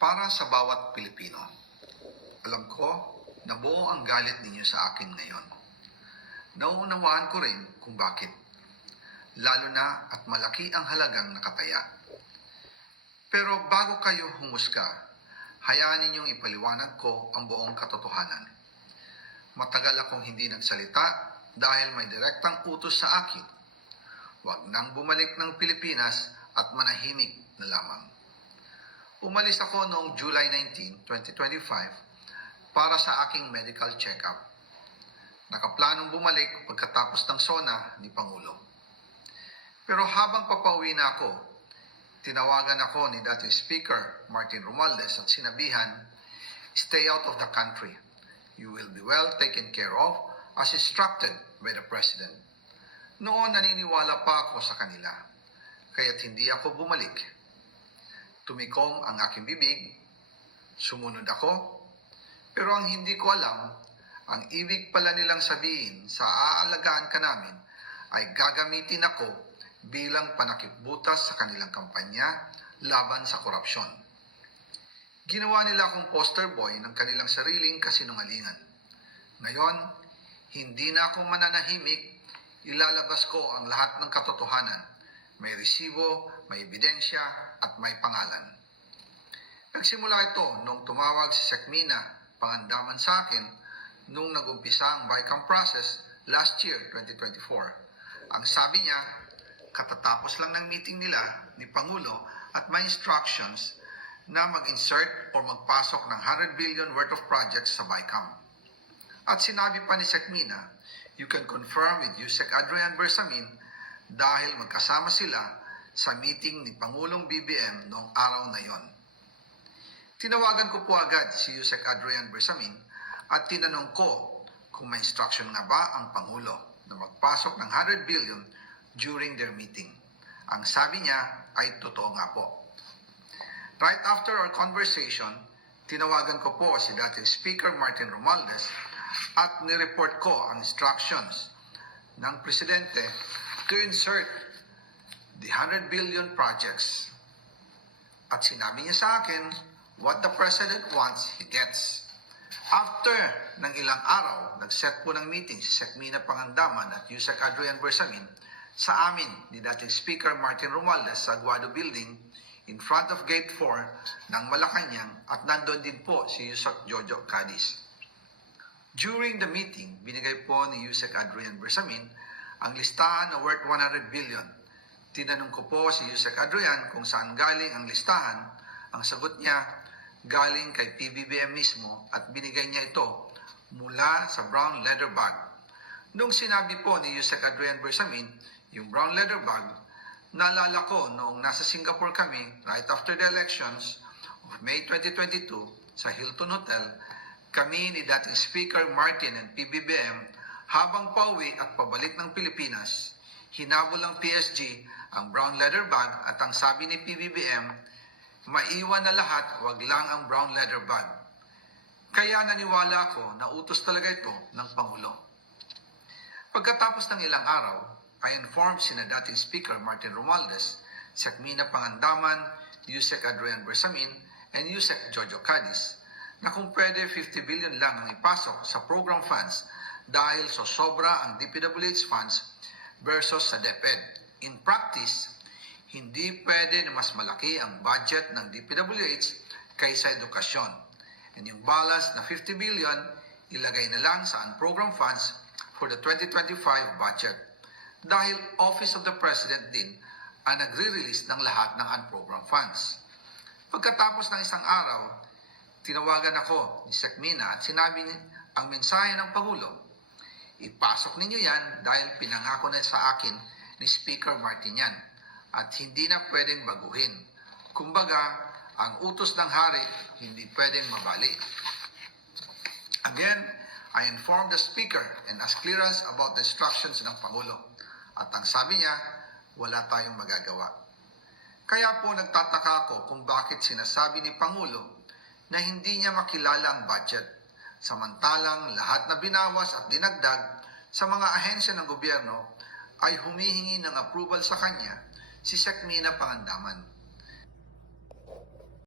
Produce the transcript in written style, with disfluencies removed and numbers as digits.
Para sa bawat Pilipino, alam ko na buo ang galit ninyo sa akin ngayon. Nauunawaan ko rin kung bakit, lalo na at malaki ang halagang nakataya. Pero bago kayo humusga, hayaan ninyong ipaliwanag ko ang buong katotohanan. Matagal akong hindi nagsalita dahil may direktang utos sa akin. Huwag nang bumalik ng Pilipinas at manahimik na lamang. Umalis ako noong July 19, 2025 para sa aking medical check-up. Nakaplanong bumalik pagkatapos ng SONA ni Pangulo. Pero habang papauwi na ako, tinawagan ako ni dating Speaker Martin Romualdez at sinabihan, "Stay out of the country. You will be well taken care of as instructed by the President." Noon naniniwala pa ako sa kanila, kaya't hindi ako bumalik. Tumikom ang aking bibig, sumunod ako, pero ang hindi ko alam, ang ibig pala nilang sabihin sa aalagaan ka namin ay gagamitin ako bilang panakipbutas sa kanilang kampanya laban sa korupsyon. Ginawa nila akong poster boy ng kanilang sariling kasinungalingan. Ngayon, hindi na ako mananahimik, ilalabas ko ang lahat ng katotohanan. May resibo, may ebidensya, at may pangalan. Nagsimula ito nung tumawag si Sekmina Pangandaman sa akin nung nag-umpisa ang BICAM process last year, 2024. Ang sabi niya, katatapos lang ng meeting nila ni Pangulo at may instructions na mag-insert o magpasok ng 100 billion worth of projects sa BICAM. At sinabi pa ni Sekmina, "You can confirm with Yusek Adrian Bersamin dahil magkasama sila sa meeting ni Pangulong BBM noong araw na yon." Tinawagan ko po agad si Yusek Adrian Bersamin at tinanong ko kung may instruction nga ba ang Pangulo na magpasok ng 100 billion during their meeting. Ang sabi niya ay totoo nga po. Right after our conversation, tinawagan ko po si dating Speaker Martin Romualdez at nireport ko ang instructions ng Presidente to insert the 100 billion projects. At sinabi niya sa akin, what the President wants, he gets. After ng ilang araw, nag-set po ng meeting si Sekmina Pangandaman at Yusek Adrian Bersamin sa amin ni dating Speaker Martin Romualdez sa Aguado Building in front of Gate 4 ng Malacanang at nandun din po si Yusek Jojo Cadiz. During the meeting, binigay po ni Yusek Adrian Bersamin ang listahan na worth 100 billion. Tinanong ko po si Yusek Adrian kung saan galing ang listahan. Ang sagot niya, galing kay PBBM mismo at binigay niya ito mula sa brown leather bag. Nung sinabi po ni Yusek Adrian Bersamin, yung brown leather bag, naalala ko noong nasa Singapore kami right after the elections of May 2022 sa Hilton Hotel, kami ni dating Speaker Martin and PBBM habang pauwi at pabalik ng Pilipinas, hinabol ng PSG ang brown leather bag at ang sabi ni PBBM, maiwan na lahat, wag lang ang brown leather bag. Kaya naniwala ako na utos talaga ito ng Pangulo. Pagkatapos ng ilang araw, I informed sina dating Speaker Martin Romualdez, Sekmina Pangandaman, Yusek Adrian Bersamin, and Yusek Jojo Cadiz na kung pwede 50 billion lang ang ipasok sa program funds dahil so sobra ang DPWH funds versus sa DepEd. In practice, hindi pwede na mas malaki ang budget ng DPWH kaysa edukasyon. And yung balance na 50 billion, ilagay na lang sa unprogrammed funds for the 2025 budget. Dahil Office of the President din ang nagre-release ng lahat ng unprogrammed funds. Pagkatapos ng isang araw, tinawagan ako ni Sekmina at sinabi ang mensahe ng Pangulo, ipasok ninyo yan dahil pinangako na sa akin ni Speaker Martin yan at hindi na pwedeng baguhin. Kumbaga, ang utos ng hari hindi pwedeng mabali. Again, I informed the Speaker and asked clearance about the instructions ng Pangulo. At ang sabi niya, wala tayong magagawa. Kaya po nagtataka ako kung bakit sinasabi ni Pangulo na hindi niya makilala ang budget, samantalang lahat na binawas at dinagdag sa mga ahensya ng gobyerno ay humihingi ng approval sa kanya si Sekmina Pangandaman.